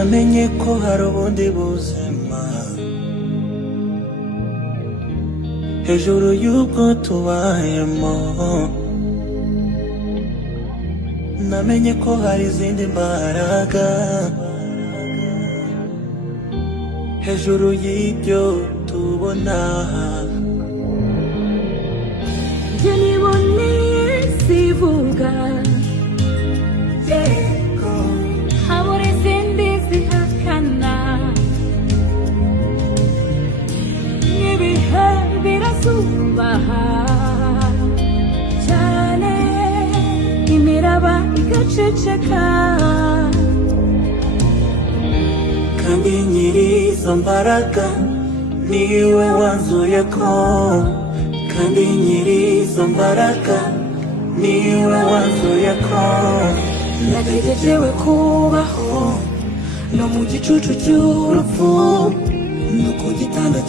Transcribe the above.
namenye ko hari ubundi buzima hejuru y'ubwo tubayemo. Namenye ko hari izindi mbaraga hejuru y'ibyo tubona. Njye niboneye sivuga, habura izindi zihakana. N'ibihe birasumbaha cyane, imiraba igaceceka. Kandi nyiri izo mbaraga niwe wanzuye ko, kandi nyiri izo mbaraga niwe wanzuye ko nategerewe kubaho no mu gicucu cy'urupfu, no ku gitanda